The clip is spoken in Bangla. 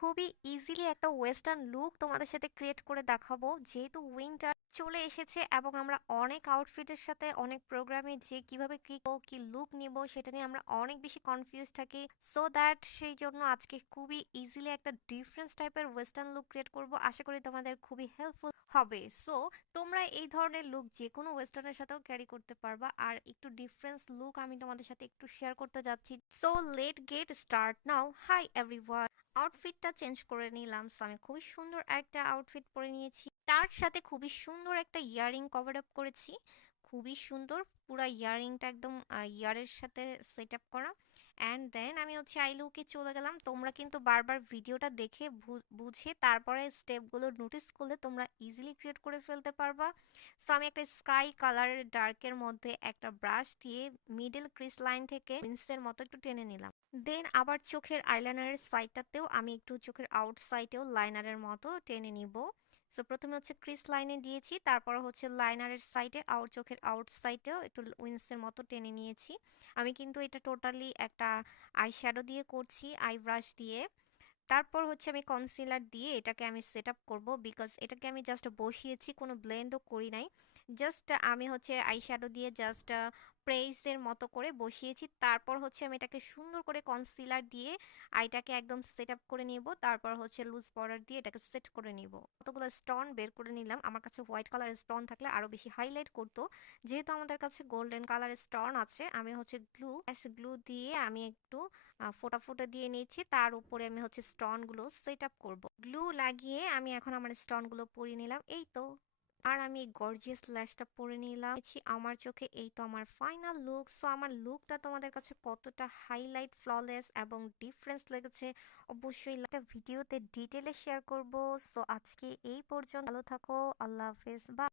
খুবই ইজিলি একটা ওয়েস্টার্ন লুক তোমাদের সাথে ক্রিয়েট করে দেখাবো, যেহেতু উইন্টার চলে এসেছে এবং আমরা অনেক আউটফিটের সাথে অনেক প্রোগ্রামে যে কিভাবে কি লুক নিব সেটা নিয়ে আমরা অনেক বেশি কনফিউজ থাকি। সো দ্যাট সেই জন্য আজকে খুবই ইজিলি একটা ডিফারেন্ট টাইপের ওয়েস্টার্ন লুক ক্রিয়েট করব। আশা করি তোমাদের খুবই হেল্পফুল হবে। সো তোমরা এই ধরনের লুক যে কোনো ওয়েস্টার্নের সাথেও ক্যারি করতে পারবা। আর একটু ডিফারেন্স লুক আমি তোমাদের সাথে একটু শেয়ার করতে যাচ্ছি। So let get start now. Hi everyone. আউটফিটটা চেঞ্জ করে নিলাম। সো আমি খুবই সুন্দর একটা আউটফিট পরে নিয়েছি, তার সাথে খুবই সুন্দর একটা ইয়ারিং কভার আপ করেছি। খুবই সুন্দর, পুরো ইয়ারিংটা একদম ইয়ারের সাথে সেট আপ করা। অ্যান্ড দেন আমি হচ্ছে আই লুকে চলে গেলাম। তোমরা কিন্তু বারবার ভিডিওটা দেখে বুঝে তারপরে স্টেপগুলো নোটিস করলে তোমরা ইজিলি ক্রিয়েট করে ফেলতে পারবা। সো আমি একটা স্কাই কালারের ডার্কের মধ্যে একটা ব্রাশ দিয়ে মিডল ক্রিস লাইন থেকে প্রিন্সের মতো একটু টেনে নিলাম। দেন আবার চোখের আইলাইনারের সাইডটাতেও আমি একটু চোখের আউট সাইডেও লাইনারের মতো টেনে নিব। সো প্রথমে হচ্ছে ক্রিস লাইনে দিয়েছি, তারপর হচ্ছে লাইনারের সাইডে চোখের আউট সাইডেও একটু উইন্সের মতো টেনে নিয়েছি। আমি কিন্তু এটা টোটালি একটা আই শ্যাডো দিয়ে করছি, আই ব্রাশ দিয়ে। তারপর হচ্ছে আমি কনসিলার দিয়ে এটাকে আমি সেট আপ করবো, বিকজ এটাকে আমি জাস্ট বসিয়েছি, কোনো ব্লেন্ডও করি নাই। জাস্ট আমি হচ্ছে আইশ্যাডো দিয়ে জাস্ট প্রেসের মতো করে বসিয়েছি। তারপর হচ্ছে আমি এটাকে সুন্দর করে কনসিলার দিয়ে আইটাকে একদম সেট আপ করে নিব। তারপর হচ্ছে লুজ পাউডার দিয়ে এটাকে সেট করে নিব। কতগুলো স্টোন বের করে নিলাম। আমার কাছে হোয়াইট কালারের স্টোন থাকলে আরও বেশি হাইলাইট করতো, যেহেতু আমাদের কাছে গোল্ডেন কালারের স্টোন আছে। আমি হচ্ছে গ্লু দিয়ে আমি একটু ফোঁটা ফোঁটা দিয়ে নিয়েছি, তার উপরে আমি হচ্ছে স্টোনগুলো সেট আপ করবো। গ্লু লাগিয়ে আমি এখন আমার স্টোনগুলো পরিয়ে নিলাম, এই তো। আর আমি গর্জিয়াস ল্যাশটা পরে নিলাম আমার চোখে। এই তো আমার ফাইনাল লুক। সো আমার লুকটা তোমাদের কাছে কতটা হাইলাইট, ফ্ললেস এবং ডিফারেন্স লেগেছে অবশ্যই একটা ভিডিওতে ডিটেলে শেয়ার করব। সো আজকে এই পর্যন্ত, ভালো থাকো, আল্লাহ হাফেজ, বা